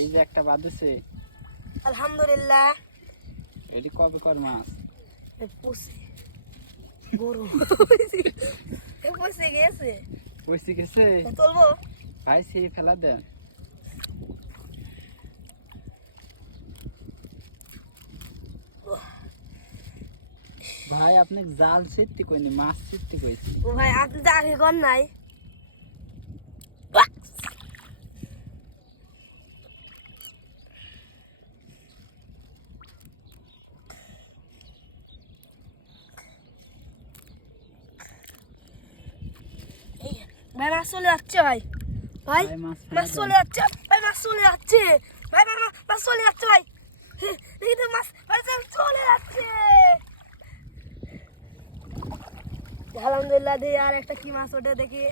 এই যে একটা বাঁধেছে, আলহামদুলিল্লাহ। এটি কবে কর মাছ? পুষি গরু পুষে গেছে, পয়সি গেছে, তুলবো ভাই সেই ফেলা দেন। ভাই আপনি জাল ছিটতে কইনি, মাছ ছিটতে কইছি। ও ভাই আপনি তো আগে কর নাই। ভাই মাছ চলে যাচ্ছে, ভাই ভাই ভাই মাছ মাছ চলে যাচ্ছে, ভাই মাছ চলে যাচ্ছে, ভাই মাছ চলে যাচ্ছে, ভাই এই তো মাছ ভাই চলে যাচ্ছে। আলহামদুলিল্লাহ, দিয়ে আর একটা কি মাছ ওঠে দেখি।